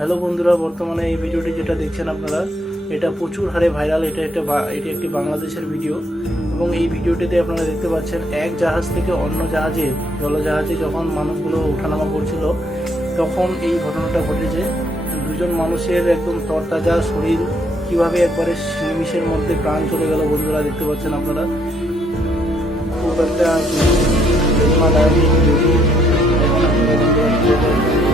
Hello বন্ধুরা, বর্তমানে এই ভিডিওটি যেটা দেখছেন আপনারা, এটা প্রচুর হারে ভাইরাল। এটি একটি বাংলাদেশের ভিডিও এবং এই ভিডিওটিতে আপনারা দেখতে পাচ্ছেন এক জাহাজ থেকে অন্য জাহাজে, জলজাহাজে যখন মানুষগুলো ওঠানামা করছিল তখন এই ঘটনাটা ঘটেছে। দুজন মানুষের একদম তরতাজা শরীর কিভাবে একবারে নিমিষের মধ্যে প্রাণ চলে গেল বন্ধুরা, দেখতে পাচ্ছেন আপনারা। খুব একটা বেদনাদায়ক ভিডিওটি এখন আপনারা বন্ধুরা